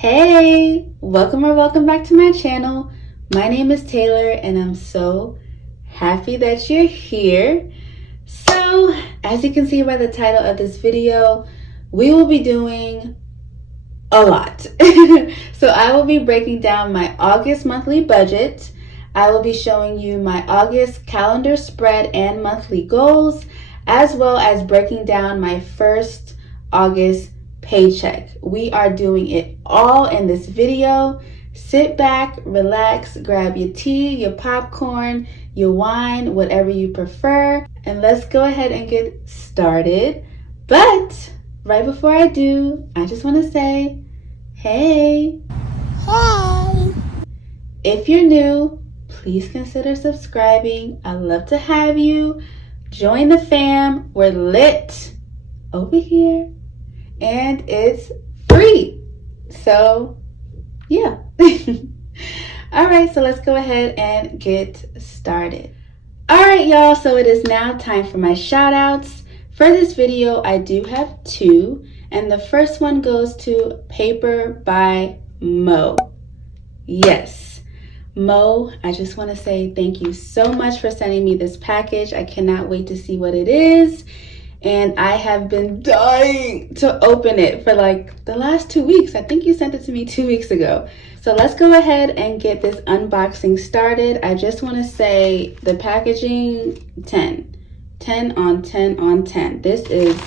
Hey, welcome or welcome back to my channel. My name is Taylor and I'm so happy that you're here. So, as you can see by the title of this video, we will be doing a lot. So I will be breaking down my August monthly budget. I will be showing you my August calendar spread and monthly goals, as well as breaking down my first August paycheck. We are doing it all in this video. Sit back, relax, grab your tea, your popcorn, your wine, whatever you prefer, and let's go ahead and get started. But right before I do, I just want to say, hey. Hey! If you're new, please consider subscribing. I'd love to have you. Join the fam. We're lit over here. And it's free. So, yeah. All right, so let's go ahead and get started. All right, y'all, so it is now time for my shout outs. For this video, I do have two, and the first one goes to Paper by Mo. Yes, Mo, I just want to say thank you so much for sending me this package. I cannot wait to see what it is. And I have been dying to open it for like the last 2 weeks. I think you sent it to me 2 weeks ago. So let's go ahead and get this unboxing started. I just want to say the packaging, 10 on 10 on 10. This is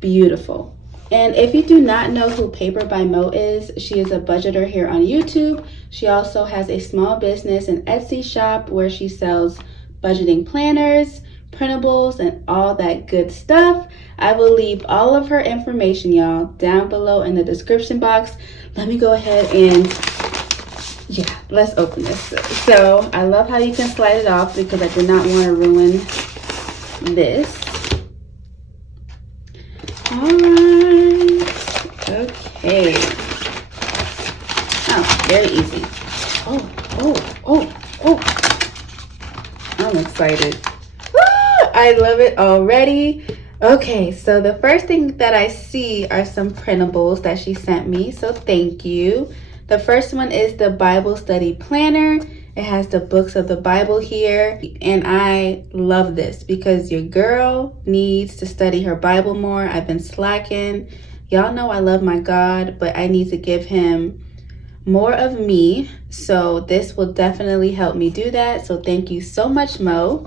beautiful. And if you do not know who Paper by Mo is, she is a budgeter here on YouTube. She also has a small business and Etsy shop where she sells budgeting planners, printables, and all that good stuff. I will leave all of her information, y'all, down below in the description box. Let me go ahead and, yeah, let's open this. So I love how you can slide it off because I did not want to ruin this. All right. Okay. Oh, very easy. Oh. I'm excited. I love it already. Okay, so the first thing that I see are some printables that she sent me, so thank you. The first one is the Bible study planner. It has the books of the Bible here, and I love this because your girl needs to study her Bible more. I've been slacking. Y'all know I love my God, but I need to give him more of me, so this will definitely help me do that. So thank you so much, Mo.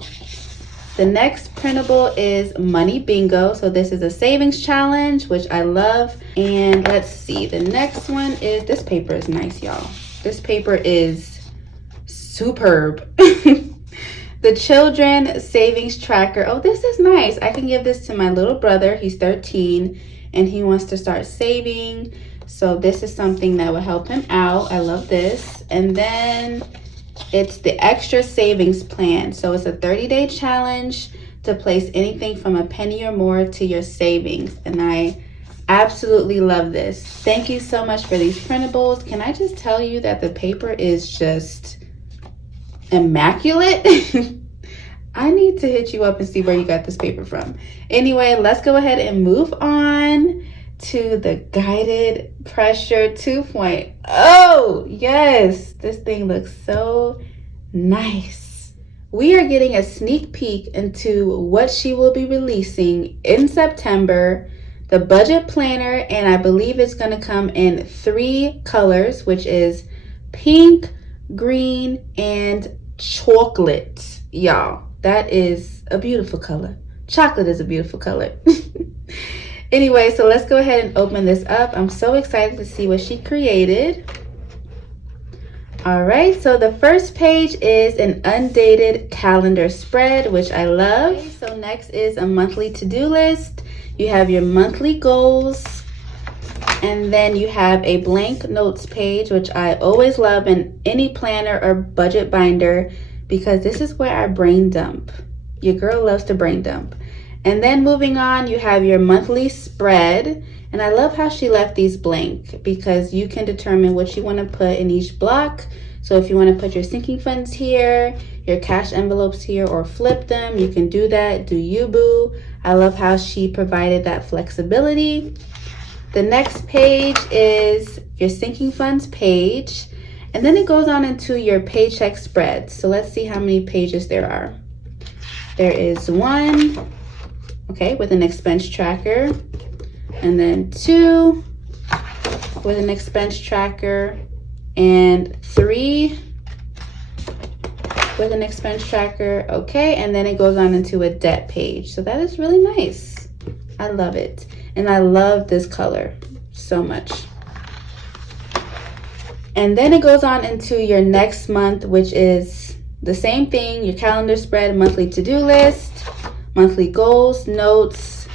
The next printable is Money Bingo. So this is a savings challenge, which I love. And let's see, the next one is, this paper is nice, y'all. This paper is superb. The Children Savings Tracker. Oh, this is nice. I can give this to my little brother. He's 13 and he wants to start saving. So this is something that will help him out. I love this. And then it's the Extra Savings Plan. So it's a 30-day challenge to place anything from a penny or more to your savings. And I absolutely love this. Thank you so much for these printables. Can I just tell you that the paper is just immaculate? I need to hit you up and see where you got this paper from. Anyway, let's go ahead and move on to the Guided Pressure 2.0. Yes, this thing looks so nice. We are getting a sneak peek into what she will be releasing in September, the budget planner, and I believe it's going to come in 3 colors, which is pink, green, and chocolate. Y'all, that is a beautiful color. Chocolate is a beautiful color. Anyway, so let's go ahead and open this up. I'm so excited to see what she created. All right, so the first page is an undated calendar spread, which I love. Okay, so next is a monthly to-do list. You have your monthly goals, and then you have a blank notes page, which I always love in any planner or budget binder because this is where I brain dump. Your girl loves to brain dump. And then moving on, you have your monthly spread. And I love how she left these blank because you can determine what you want to put in each block. So if you want to put your sinking funds here, your cash envelopes here, or flip them, you can do that. Do you, boo? I love how she provided that flexibility. The next page is your sinking funds page, and then it goes on into your paycheck spread. So let's see how many pages there are. There is 1, okay, with an expense tracker, and then 2 with an expense tracker, and 3 with an expense tracker, okay, and then it goes on into a debt page. So that is really nice. I love it. And I love this color so much. And then it goes on into your next month, which is the same thing, your calendar spread, monthly to-do list, monthly goals, notes,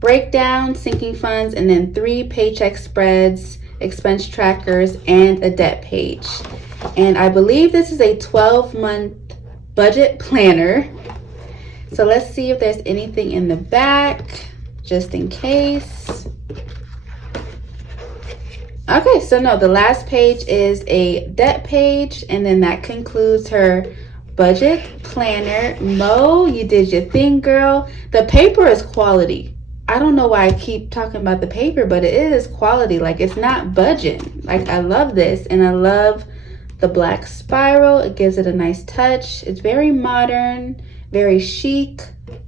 breakdown, sinking funds, and then 3 paycheck spreads, expense trackers, and a debt page. And I believe this is a 12-month budget planner. So let's see if there's anything in the back, just in case. Okay, so no, the last page is a debt page, and then that concludes her budget planner. Mo, you did your thing, girl. The paper is quality. I don't know why I keep talking about the paper, but it is quality. Like, it's not budging. Like, I love this, and I love the black spiral. It gives it a nice touch. It's very modern, very chic,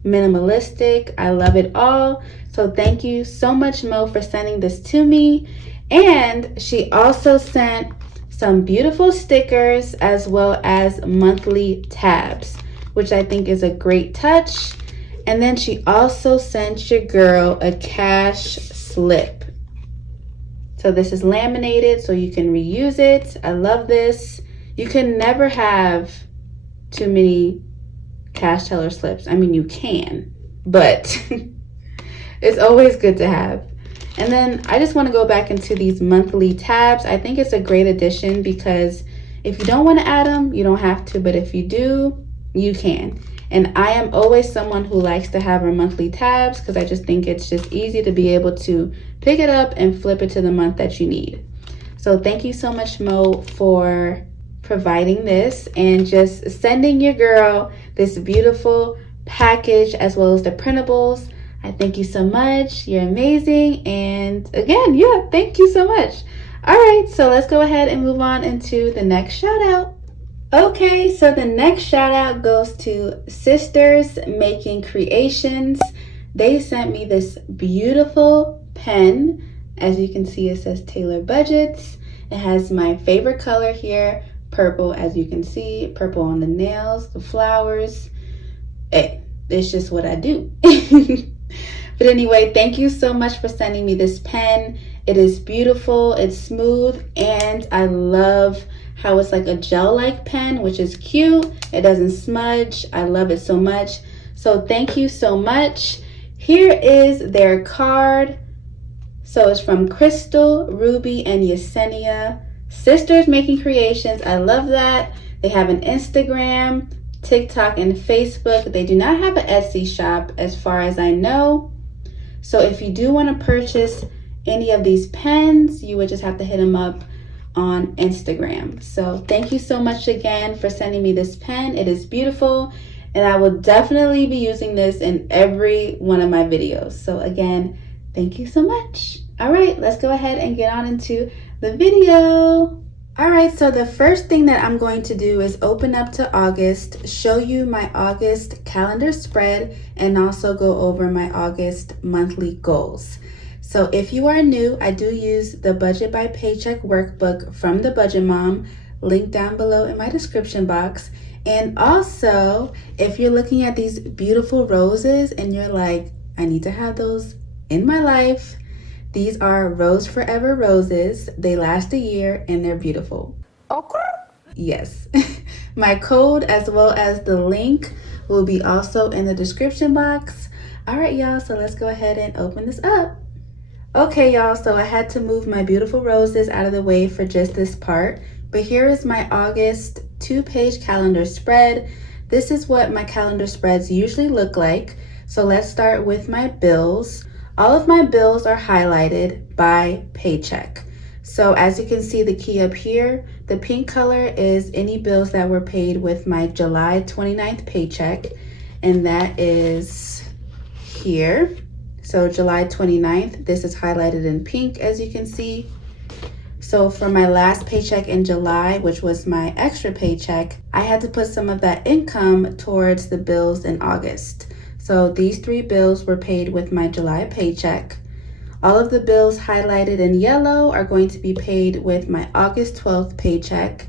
minimalistic. I love it all. So thank you so much, Mo, for sending this to me. And she also sent some beautiful stickers as well as monthly tabs, which I think is a great touch. And then she also sent your girl a cash slip. So this is laminated so you can reuse it. I love this. You can never have too many cash teller slips. I mean, you can, but it's always good to have. And then I just want to go back into these monthly tabs. I think it's a great addition because if you don't want to add them, you don't have to, but if you do, you can. And I am always someone who likes to have her monthly tabs because I just think it's just easy to be able to pick it up and flip it to the month that you need. So thank you so much, Mo, for providing this and just sending your girl this beautiful package as well as the printables. I thank you so much. You're amazing. And again, yeah, thank you so much. All right, so let's go ahead and move on into the next shout out. Okay, so the next shout out goes to Sisters Making Creations. They sent me this beautiful pen. As you can see, it says Taylorbudgets. It has my favorite color here, purple, as you can see, purple on the nails, the flowers. It's just what I do. But anyway, thank you so much for sending me this pen. It is beautiful, it's smooth, and I love how it's like a gel-like pen, which is cute. It doesn't smudge. I love it so much. So thank you so much. Here is their card. So it's from Crystal, Ruby, and Yesenia. Sisters Making Creations. I love that. They have an Instagram, TikTok, and Facebook. They do not have an Etsy shop as far as I know. So if you do want to purchase any of these pens, you would just have to hit them up on Instagram. So thank you so much again for sending me this pen. It is beautiful, and I will definitely be using this in every one of my videos. So again, thank you so much. All right, let's go ahead and get on into the video. All right, so the first thing that I'm going to do is open up to August, show you my August calendar spread, and also go over my August monthly goals. So if you are new, I do use the Budget by Paycheck workbook from the Budget Mom, linked down below in my description box. And also, if you're looking at these beautiful roses and you're like, I need to have those in my life, these are Rose Forever roses. They last a year and they're beautiful. Okay. Yes. My code as well as the link will be also in the description box. All right, y'all, so let's go ahead and open this up. Okay, y'all, so I had to move my beautiful roses out of the way for just this part. But here is my August 2-page calendar spread. This is what my calendar spreads usually look like. So let's start with my bills. All of my bills are highlighted by paycheck. So as you can see the key up here, the pink color is any bills that were paid with my July 29th paycheck. And that is here. So July 29th, this is highlighted in pink, as you can see. So for my last paycheck in July, which was my extra paycheck, I had to put some of that income towards the bills in August. So these 3 bills were paid with my July paycheck. All of the bills highlighted in yellow are going to be paid with my August 12th paycheck.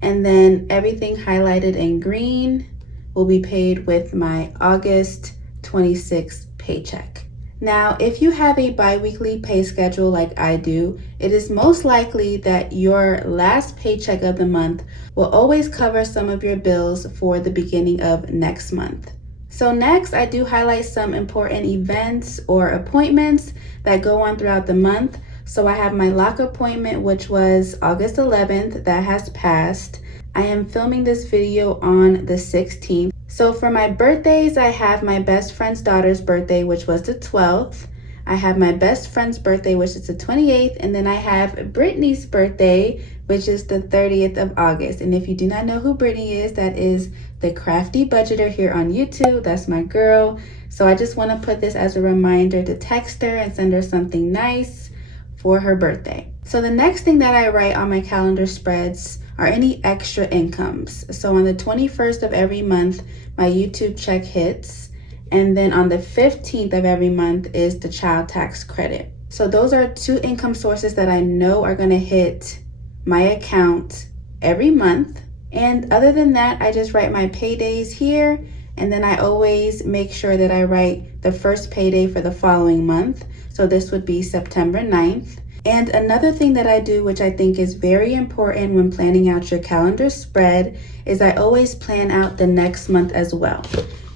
And then everything highlighted in green will be paid with my August 26th paycheck. Now, if you have a bi-weekly pay schedule like I do, it is most likely that your last paycheck of the month will always cover some of your bills for the beginning of next month. So next, I do highlight some important events or appointments that go on throughout the month. So I have my lock appointment, which was August 11th, that has passed. I am filming this video on the 16th. So for my birthdays, I have my best friend's daughter's birthday, which was the 12th. I have my best friend's birthday, which is the 28th. And then I have Brittany's birthday, which is the 30th of August. And if you do not know who Brittany is, that is the crafty budgeter here on YouTube. That's my girl. So I just want to put this as a reminder to text her and send her something nice for her birthday. So the next thing that I write on my calendar spreads are any extra incomes. So on the 21st of every month, my YouTube check hits. And then on the 15th of every month is the child tax credit. So those are 2 income sources that I know are going to hit my account every month. And other than that, I just write my paydays here. And then I always make sure that I write the first payday for the following month. So this would be September 9th. And another thing that I do, which I think is very important when planning out your calendar spread, is I always plan out the next month as well.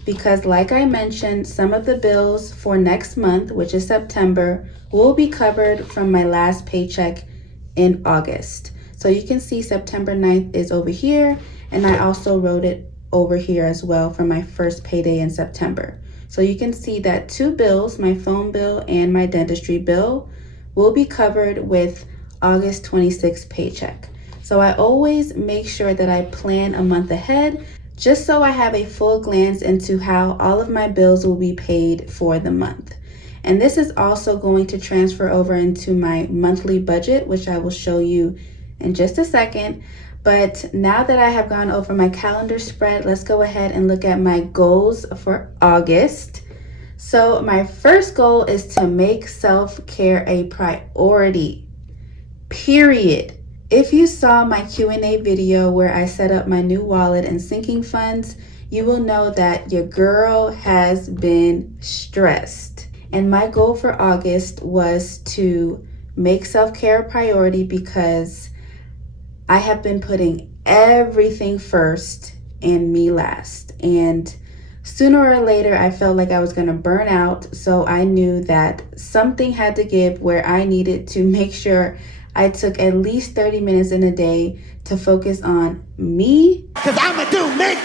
Because like I mentioned, some of the bills for next month, which is September, will be covered from my last paycheck in August. So you can see September 9th is over here, and I also wrote it over here as well for my first payday in September. So you can see that 2 bills, my phone bill and my dentistry bill, will be covered with August 26th paycheck. So I always make sure that I plan a month ahead, just so I have a full glance into how all of my bills will be paid for the month. And this is also going to transfer over into my monthly budget, which I will show you in just a second. But now that I have gone over my calendar spread, let's go ahead and look at my goals for August. So my first goal is to make self-care a priority, period. If you saw my Q&A video where I set up my new wallet and sinking funds, you will know that your girl has been stressed. And my goal for August was to make self-care a priority because I have been putting everything first and me last. And sooner or later, I felt like I was going to burn out. So I knew that something had to give where I needed to make sure I took at least 30 minutes in a day to focus on me. Because I'm going to do me.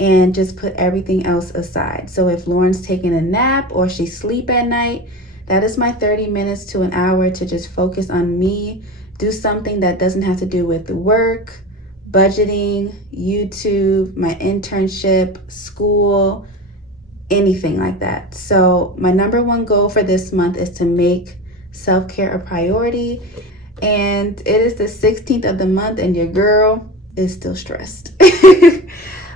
And just put everything else aside. So if Lauren's taking a nap or she sleep at night, that is my 30 minutes to an hour to just focus on me. Do something that doesn't have to do with work, budgeting, YouTube, my internship, school, anything like that. So my number 1 goal for this month is to make self-care a priority. And it is the 16th of the month and your girl is still stressed.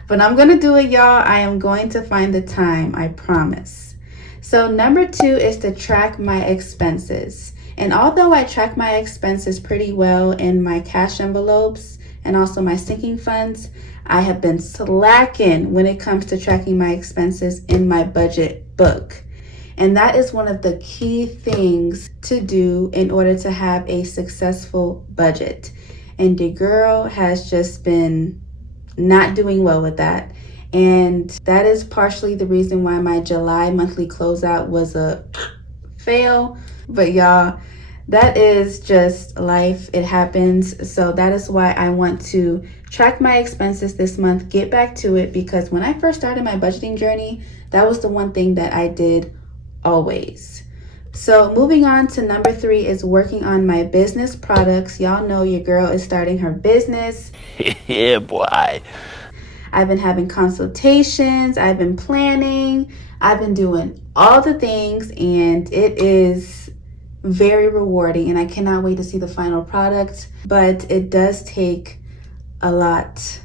But I'm going to do it, y'all. I am going to find the time, I promise. So number 2 is to track my expenses. And although I track my expenses pretty well in my cash envelopes and also my sinking funds, I have been slacking when it comes to tracking my expenses in my budget book. And that is one of the key things to do in order to have a successful budget. And your girl has just been not doing well with that. And that is partially the reason why my July monthly closeout was a fail. But y'all, that is just life. It happens. So that is why I want to track my expenses this month, get back to it, because when I first started my budgeting journey, that was the one thing that I did always. So moving on to number 3 is working on my business products. Y'all know your girl is starting her business. Yeah, boy. I've been having consultations. I've been planning. I've been doing all the things, and it is very rewarding, and I cannot wait to see the final product. But it does take a lot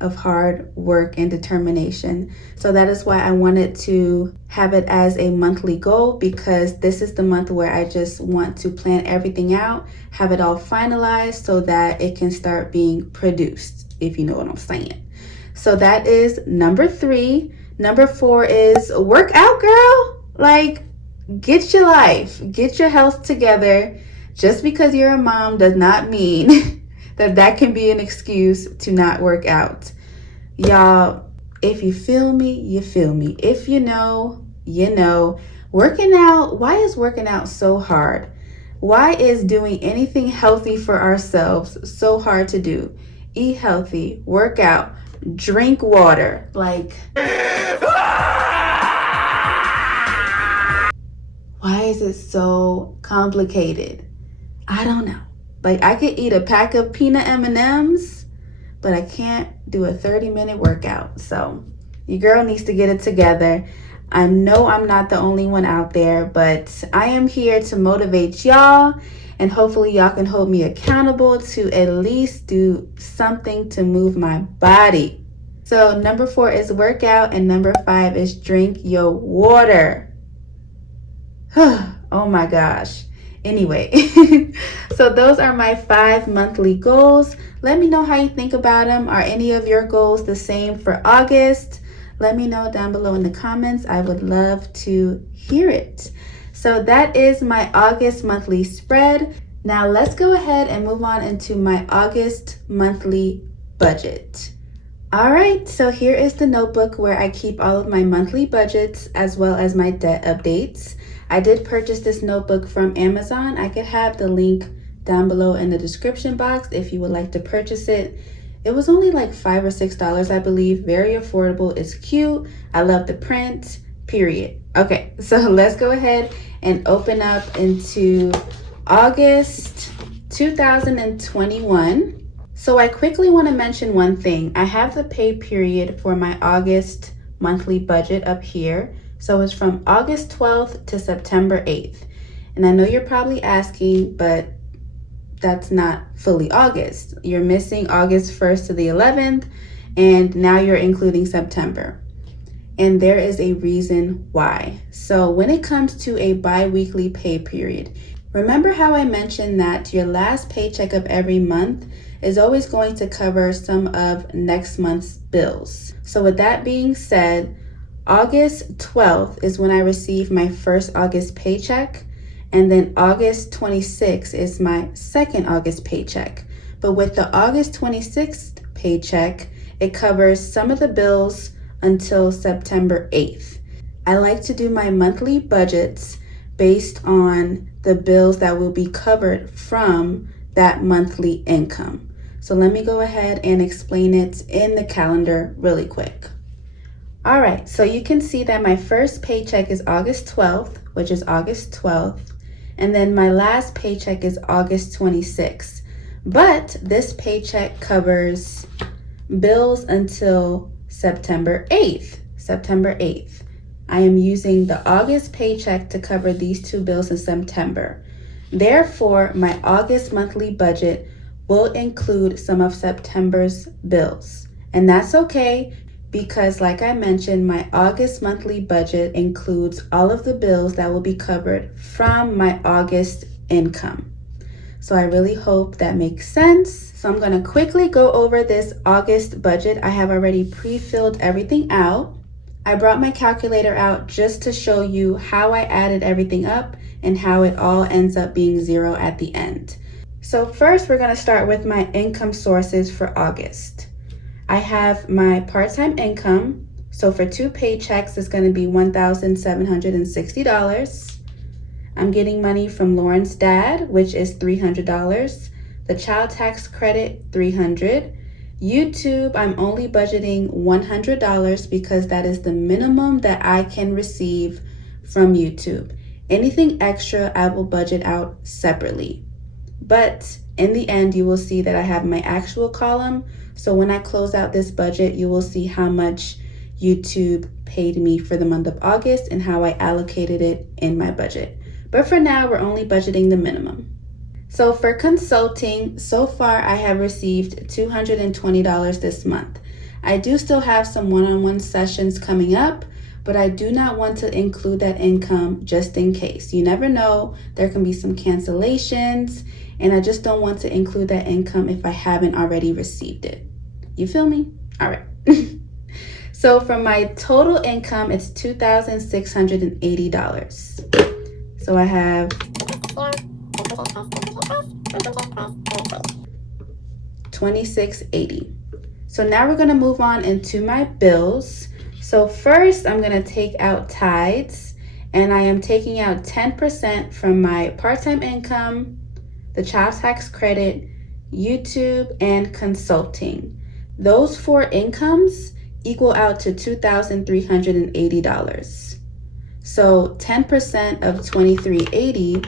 of hard work and determination. So that is why I wanted to have it as a monthly goal, because this is the month where I just want to plan everything out, have it all finalized so that it can start being produced, if you know what I'm saying. So that is number 3. Number 4 is work out, girl. Like, get your life, get your health together. Just because you're a mom does not mean that can be an excuse to not work out. Y'all, if you feel me, you feel me. If you know, you know. Working out, why is working out so hard? Why is doing anything healthy for ourselves so hard to do? Eat healthy, work out, drink water. Like, why is it so complicated? I don't know. Like, I could eat a pack of peanut M&Ms, but I can't do a 30-minute workout. So your girl needs to get it together. I know I'm not the only one out there, but I am here to motivate y'all, and hopefully y'all can hold me accountable to at least do something to move my body. So number 4 is workout, and number 5 is drink your water. Oh my gosh. Anyway, so those are my 5 monthly goals. Let me know how you think about them. Are any of your goals the same for August? Let me know down below in the comments. I would love to hear it. So that is my August monthly spread. Now let's go ahead and move on into my August monthly budget. All right, so here is the notebook where I keep all of my monthly budgets as well as my debt updates. I did purchase this notebook from Amazon. I could have the link down below in the description box if you would like to purchase it. It was only like $5 or $6, I believe. Very affordable. It's cute. I love the print, period. Okay, so let's go ahead and open up into August 2021. So I quickly want to mention one thing. I have the pay period for my August monthly budget up here. So it's from August 12th to September 8th. And I know you're probably asking, but that's not fully August. You're missing August 1st to the 11th, and now you're including September. And there is a reason why. So when it comes to a bi-weekly pay period, remember how I mentioned that your last paycheck of every month is always going to cover some of next month's bills. So with that being said, August 12th is when I receive my first August paycheck, and then August 26th is my second August paycheck. But with the August 26th paycheck, it covers some of the bills until September 8th. I like to do my monthly budgets based on the bills that will be covered from that monthly income. So let me go ahead and explain it in the calendar really quick. All right, so you can see that my first paycheck is August 12th, which is August 12th. And then my last paycheck is August 26th. But this paycheck covers bills until September 8th. September 8th. I am using the August paycheck to cover these 2 bills in September. Therefore, my August monthly budget will include some of September's bills. And that's okay, because like I mentioned, my August monthly budget includes all of the bills that will be covered from my August income. So I really hope that makes sense. So I'm going to quickly go over this August budget. I have already pre-filled everything out. I brought my calculator out just to show you how I added everything up and how it all ends up being 0 at the end. So first, we're going to start with my income sources for August. I have my part-time income. So for 2 paychecks, it's going to be $1,760. I'm getting money from Lauren's dad, which is $300. The child tax credit, $300. YouTube, I'm only budgeting $100 because that is the minimum that I can receive from YouTube. Anything extra, I will budget out separately. But in the end, you will see that I have my actual column. So when I close out this budget, you will see how much YouTube paid me for the month of August and how I allocated it in my budget. But for now, we're only budgeting the minimum. So for consulting, so far I have received $220 this month. I do still have some one-on-one sessions coming up, but I do not want to include that income just in case. You never know, there can be some cancellations, and I just don't want to include that income if I haven't already received it. You feel me? All right. So for my total income, it's $2,680. So I have $2,680. So now we're going to move on into my bills. So first I'm going to take out tithes, and I am taking out 10% from my part-time income, the child tax credit, YouTube, and consulting. Those 4 incomes equal out to $2,380. So 10% of $2,380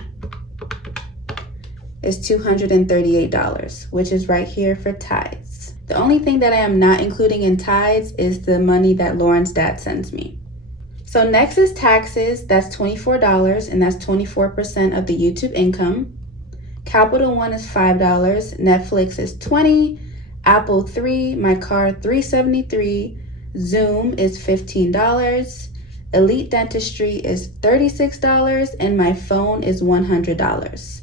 is $238, which is right here for tithes. The only thing that I am not including in tithes is the money that Lauren's dad sends me. So next is taxes. That's $24, and that's 24% of the YouTube income. Capital One is $5, Netflix is $20, Apple $3, my car $373, Zoom is $15, Elite Dentistry is $36, and my phone is $100.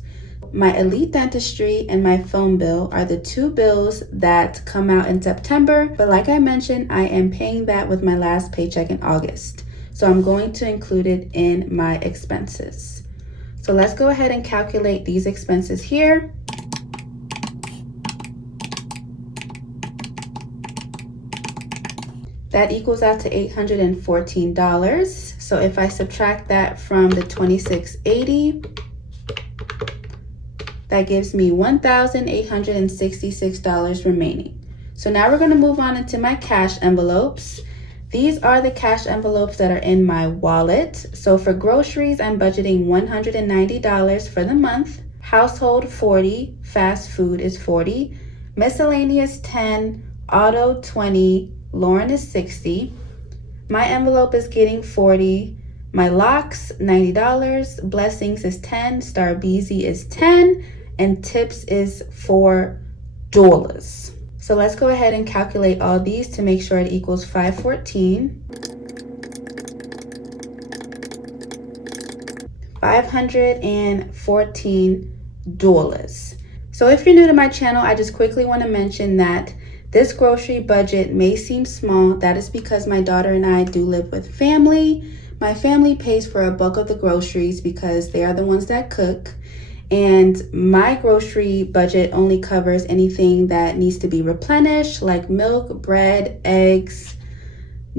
My Elite Dentistry and my phone bill are the 2 bills that come out in September, but like I mentioned, I am paying that with my last paycheck in August. So I'm going to include it in my expenses. So let's go ahead and calculate these expenses here. That equals out to $814. So if I subtract that from the $2,680, that gives me $1,866 remaining. So now we're going to move on into my cash envelopes. These are the cash envelopes that are in my wallet. So for groceries, I'm budgeting $190 for the month. Household $40, fast food is $40, miscellaneous $10, auto $20, Lauren is $60. My envelope is getting $40. My locks $90, blessings is $10, Star Beezy is $10, and tips is $4. So let's go ahead and calculate all these to make sure it equals $514. $514. So if you're new to my channel, I just quickly want to mention that this grocery budget may seem small. That is because my daughter and I do live with family. My family pays for a bulk of the groceries because they are the ones that cook. And my grocery budget only covers anything that needs to be replenished, like milk, bread, eggs,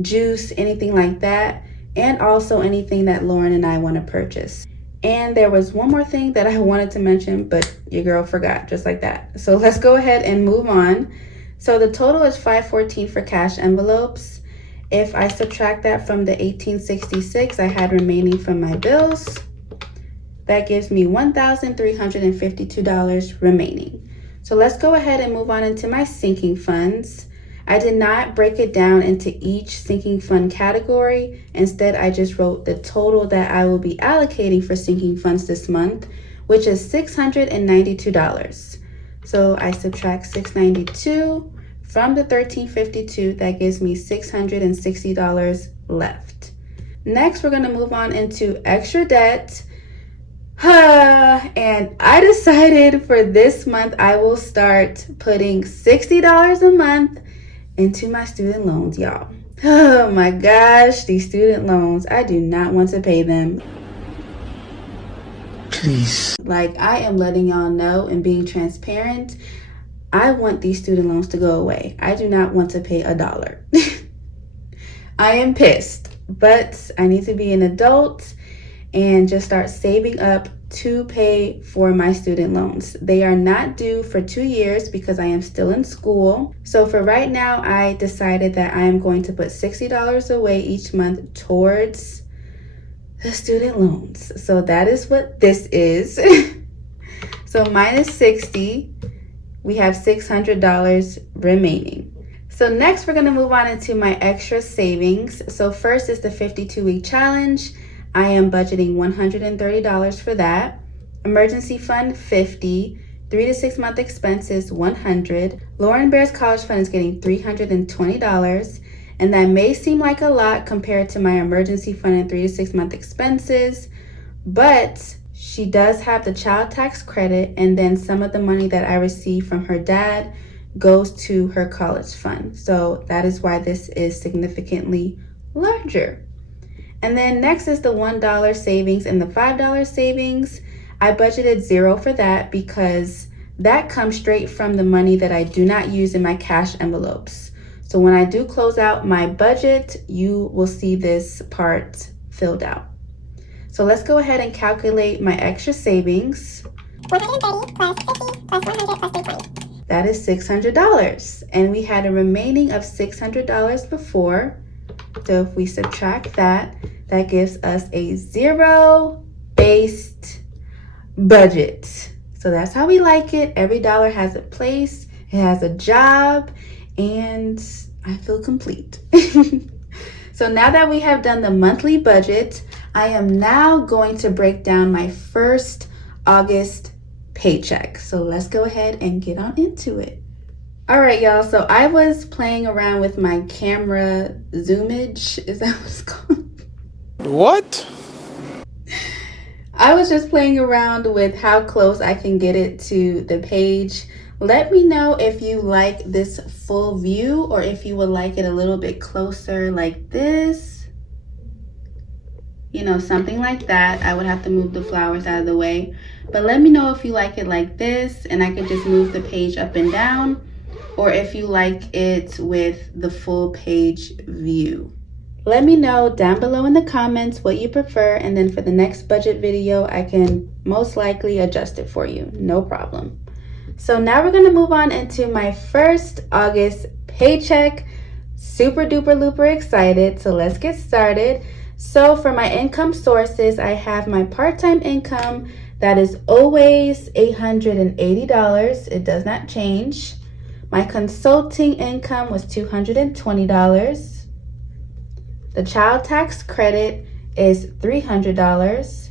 juice, anything like that. And also anything that Lauren and I want to purchase. And there was one more thing that I wanted to mention, but your girl forgot, just like that. So let's go ahead and move on. So the total is $514 for cash envelopes. If I subtract that from the $1,866 I had remaining from my bills, that gives me $1,352 remaining. So let's go ahead and move on into my sinking funds. I did not break it down into each sinking fund category. Instead, I just wrote the total that I will be allocating for sinking funds this month, which is $692. So I subtract $692 from the $1,352. That gives me $660 left. Next, we're going to move on into extra debt. And I decided for this month I will start putting $60 a month into my student loans, y'all. Oh my gosh, these student loans, I do not want to pay them. Please. Like, I am letting y'all know and being transparent. I want these student loans to go away. I do not want to pay $1. I am pissed, but I need to be an adult and just start saving up to pay for my student loans. They are not due for 2 years because I am still in school. So for right now, I decided that I am going to put $60 away each month towards the student loans. So that is what this is. So minus 60, we have $600 remaining. So next we're going to move on into my extra savings. So first is the 52-week challenge. I am budgeting $130 for that. Emergency fund, $50. 3 to 6 month expenses, $100. Lauren Bear's college fund is getting $320. And that may seem like a lot compared to my emergency fund and 3 to 6 month expenses, but she does have the child tax credit, and then some of the money that I receive from her dad goes to her college fund. So that is why this is significantly larger. And then next is the $1 savings and the $5 savings. I budgeted $0 for that because that comes straight from the money that I do not use in my cash envelopes. So when I do close out my budget, you will see this part filled out. So let's go ahead and calculate my extra savings. 130 plus 50 plus 100 plus 320. That is $600. And we had a remaining of $600 before. So if we subtract that, that gives us a zero-based budget. So that's how we like it. Every dollar has a place, it has a job, and I feel complete. So now that we have done the monthly budget, I am now going to break down my first August paycheck. So let's go ahead and get on into it. All right, y'all. So I was playing around with my camera zoomage. Is that what it's called? What? I was just playing around with how close I can get it to the page. Let me know if you like this full view or if you would like it a little bit closer like this. You know, something like that. I would have to move the flowers out of the way. But let me know if you like it like this and I can just move the page up and down, or if you like it with the full page view. Let me know down below in the comments what you prefer, and then for the next budget video, I can most likely adjust it for you. No problem. So now we're gonna move on into my first August paycheck. Super duper looper excited, so let's get started. So for my income sources, I have my part-time income. That is always $880. It does not change. My consulting income was $220. The child tax credit is $300.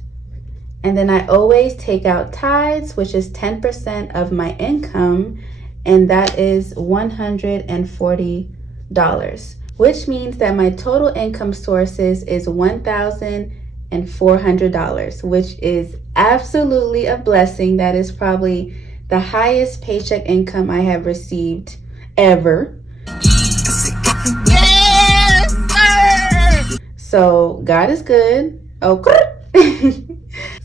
And then I always take out tithes, which is 10% of my income, and that is $140, which means that my total income sources is $1,400, which is absolutely a blessing. That is probably the highest paycheck income I have received ever. So God is good. Okay.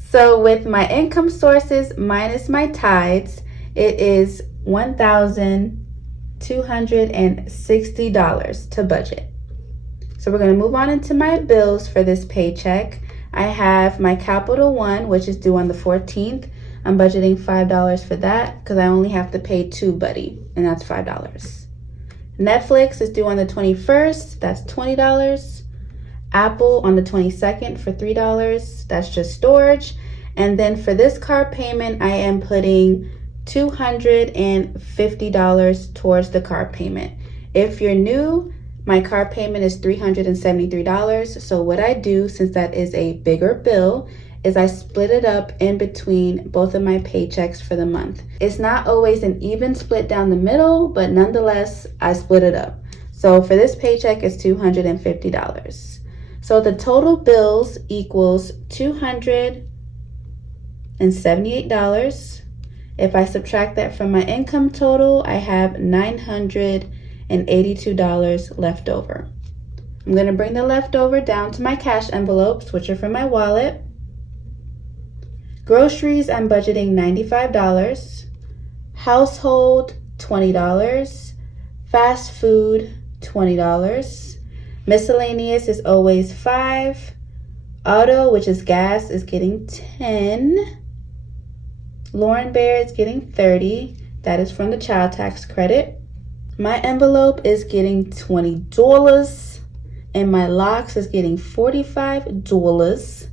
So with my income sources minus my tithes, it is $1,260 to budget. So we're going to move on into my bills for this paycheck. I have my Capital One, which is due on the 14th. I'm budgeting $5 for that because I only have to pay 2 buddy, and that's $5. Netflix is due on the 21st. That's $20. Apple on the 22nd for $3. That's just storage. And then for this car payment, I am putting $250 towards the car payment. If you're new, my car payment is $373. So what I do, since that is a bigger bill, is I split it up in between both of my paychecks for the month. It's not always an even split down the middle, but nonetheless, I split it up. So for this paycheck, it's $250. So the total bills equals $278. If I subtract that from my income total, I have $982 left over. I'm going to bring the leftover down to my cash envelopes, which are from my wallet. Groceries, I'm budgeting $95. Household, $20. Fast food, $20. Miscellaneous is always $5. Auto, which is gas, is getting $10. Lauren Bear is getting $30. That is from the child tax credit. My envelope is getting $20. And my locks is getting $45.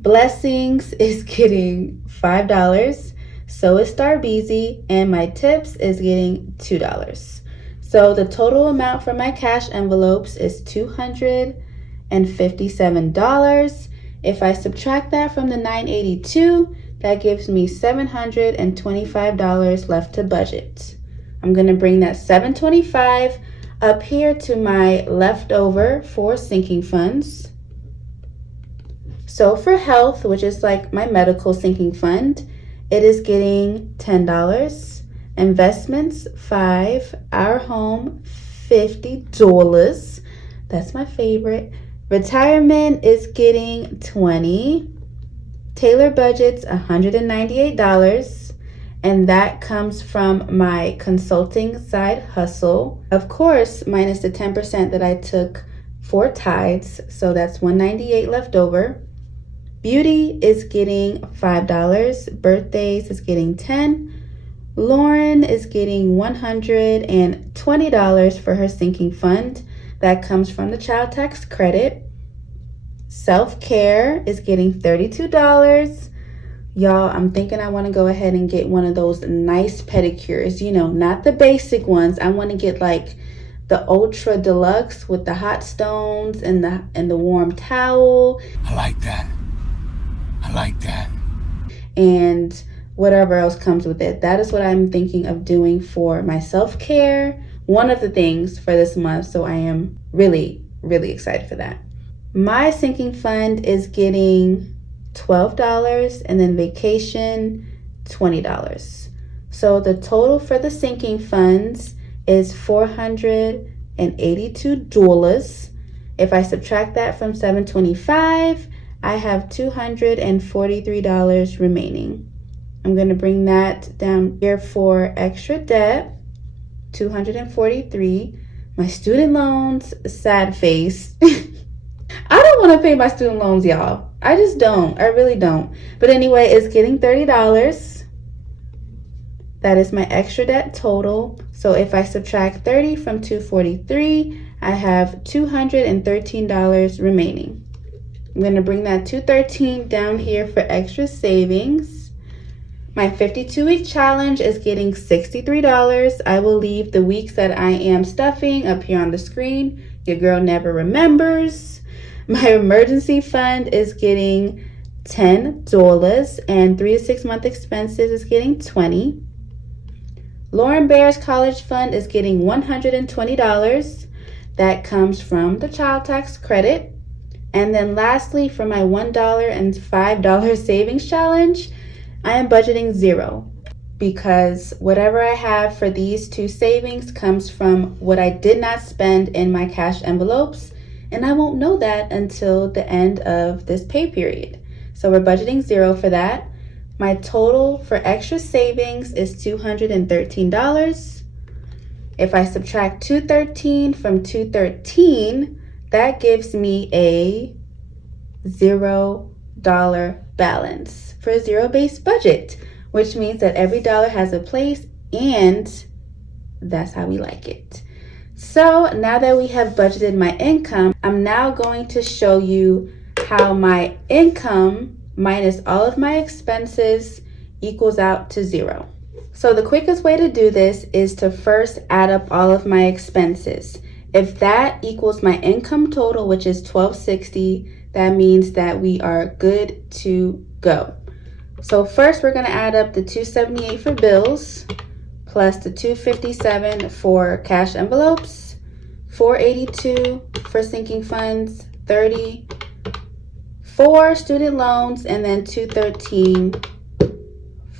Blessings is getting $5. So is Starbeezy. And my tips is getting $2. So the total amount for my cash envelopes is $257. If I subtract that from the $982, that gives me $725 left to budget. I'm going to bring that $725 up here to my leftover for sinking funds. So for health, which is like my medical sinking fund, it is getting $10. Investments, $5. Our home, $50. That's my favorite. Retirement is getting $20. Taylorbudgets, $198. And that comes from my consulting side hustle. Of course, minus the 10% that I took for tithes. So that's $198 left over. Beauty is getting $5. Birthdays is getting $10. Lauren is getting $120 for her sinking fund. That comes from the child tax credit. Self-care is getting $32. Y'all, I'm thinking I want to go ahead and get one of those nice pedicures. You know, not the basic ones. I want to get like the ultra deluxe with the hot stones and the warm towel. I like that. I like that. And whatever else comes with it. That is what I'm thinking of doing for my self-care. One of the things for this month. So I am really, really excited for that. My sinking fund is getting $12 and then vacation $20. So the total for the sinking funds is $482. If I subtract that from $725, I have $243 remaining. I'm going to bring that down here for extra debt, $243. My student loans, sad face. I don't want to pay my student loans, y'all. I just don't. I really don't. But anyway, it's getting $30. That is my extra debt total. So if I subtract 30 from 243, I have $213 remaining. I'm going to bring that $213 down here for extra savings. My 52-week challenge is getting $63. I will leave the weeks that I am stuffing up here on the screen. Your girl never remembers. My emergency fund is getting $10 and 3 to 6 month expenses is getting $20. Lauren Bear's college fund is getting $120. That comes from the child tax credit. And then lastly, for my $1 and $5 savings challenge, I am budgeting $0 because whatever I have for these two savings comes from what I did not spend in my cash envelopes, and I won't know that until the end of this pay period. So we're budgeting $0 for that. My total for extra savings is $213. If I subtract $213 from $213, that gives me a $0 balance for a zero-based budget, which means that every dollar has a place, and that's how we like it. So now that we have budgeted my income, I'm now going to show you how my income minus all of my expenses equals out to $0. So the quickest way to do this is to first add up all of my expenses. If that equals my income total, which is $1,260, that means that we are good to go. So first we're going to add up the $278 for bills plus the $257 for cash envelopes, $482 for sinking funds, $30 for student loans, and then $213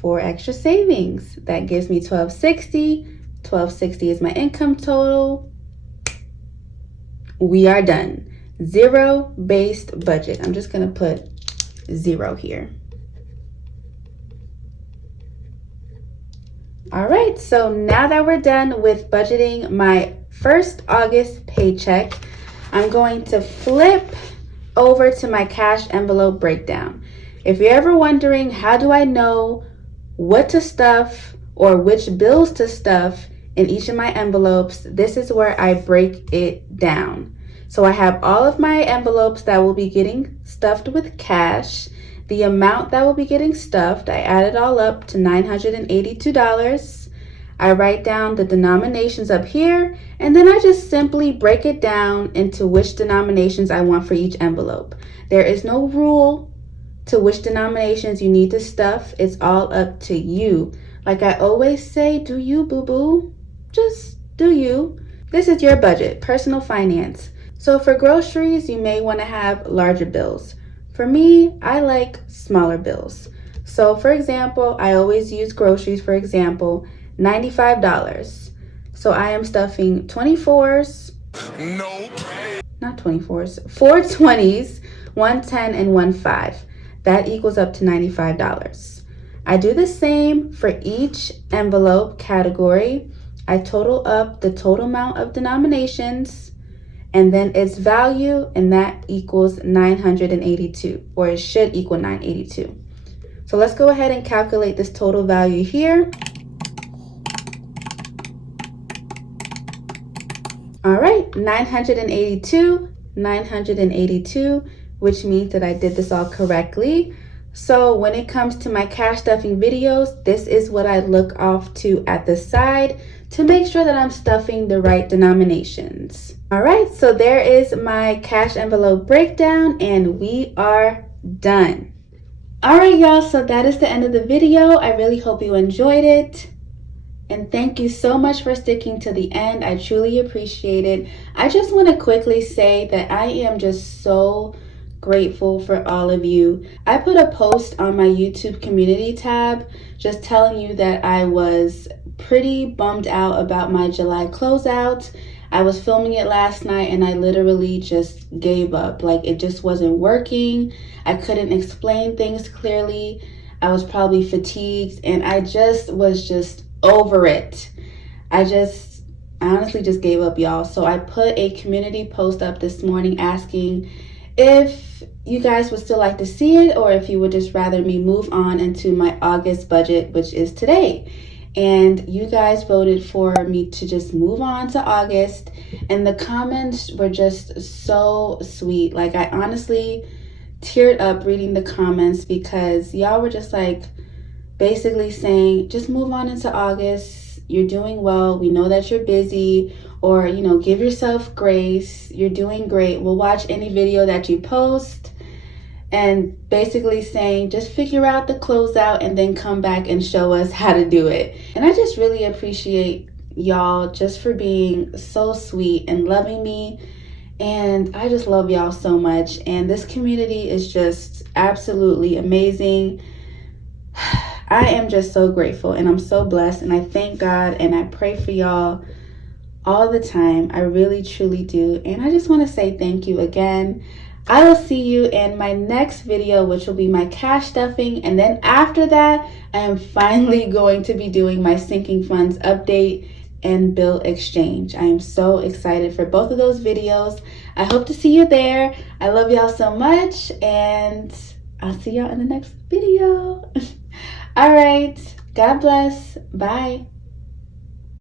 for extra savings. That gives me $1,260. $1,260 is my income total. We are done. Zero-based budget. I'm just going to put 0 here. All right, so now that we're done with budgeting my first August paycheck, I'm going to flip over to my cash envelope breakdown. If you're ever wondering, how do I know what to stuff or which bills to stuff in each of my envelopes, this is where I break it down. So I have all of my envelopes that will be getting stuffed with cash. The amount that will be getting stuffed, I add it all up to $982. I write down the denominations up here, and then I just simply break it down into which denominations I want for each envelope. There is no rule to which denominations you need to stuff. It's all up to you. Like I always say, do you, boo-boo? Just do you. This is your budget, personal finance. So for groceries, you may want to have larger bills. For me, I like smaller bills. So for example, I always use groceries, for example, $95. So I am stuffing 24s. Nope. Not 24s, 4 20s, 110 and 1.5. That equals up to $95. I do the same for each envelope category. I total up the total amount of denominations and then its value, and that equals 982, or it should equal 982. So let's go ahead and calculate this total value here. All right, 982, which means that I did this all correctly. So when it comes to my cash stuffing videos, this is what I look off to at the side to make sure that I'm stuffing the right denominations. All right, so there is my cash envelope breakdown, and we are done. All right, y'all, so that is the end of the video. I really hope you enjoyed it. And thank you so much for sticking to the end. I truly appreciate it. I just want to quickly say that I am just so grateful for all of you. I put a post on my YouTube community tab just telling you that I was pretty bummed out about my July closeout. I was filming it last night and I literally just gave up. Like, it just wasn't working. I couldn't explain things clearly. I was probably fatigued and I just was over it. I honestly just gave up, y'all. So I put a community post up this morning asking if you guys would still like to see it, or if you would just rather me move on into my August budget, which is today. And you guys voted for me to just move on to August, and the comments were just so sweet. Like, I honestly teared up reading the comments because y'all were just like basically saying, just move on into August. You're doing well. We know that you're busy, or, you know, give yourself grace. You're doing great. We'll watch any video that you post. And basically saying, just figure out the closeout and then come back and show us how to do it. And I just really appreciate y'all just for being so sweet and loving me. And I just love y'all so much. And this community is just absolutely amazing. I am just so grateful and I'm so blessed, and I thank God and I pray for y'all all the time. I really truly do. And I just want to say thank you again. I will see you in my next video, which will be my cash stuffing, and then after that I am finally going to be doing my sinking funds update and bill exchange. I am so excited for both of those videos. I hope to see you there. I love y'all so much, and I'll see y'all in the next video. All right, God bless. Bye.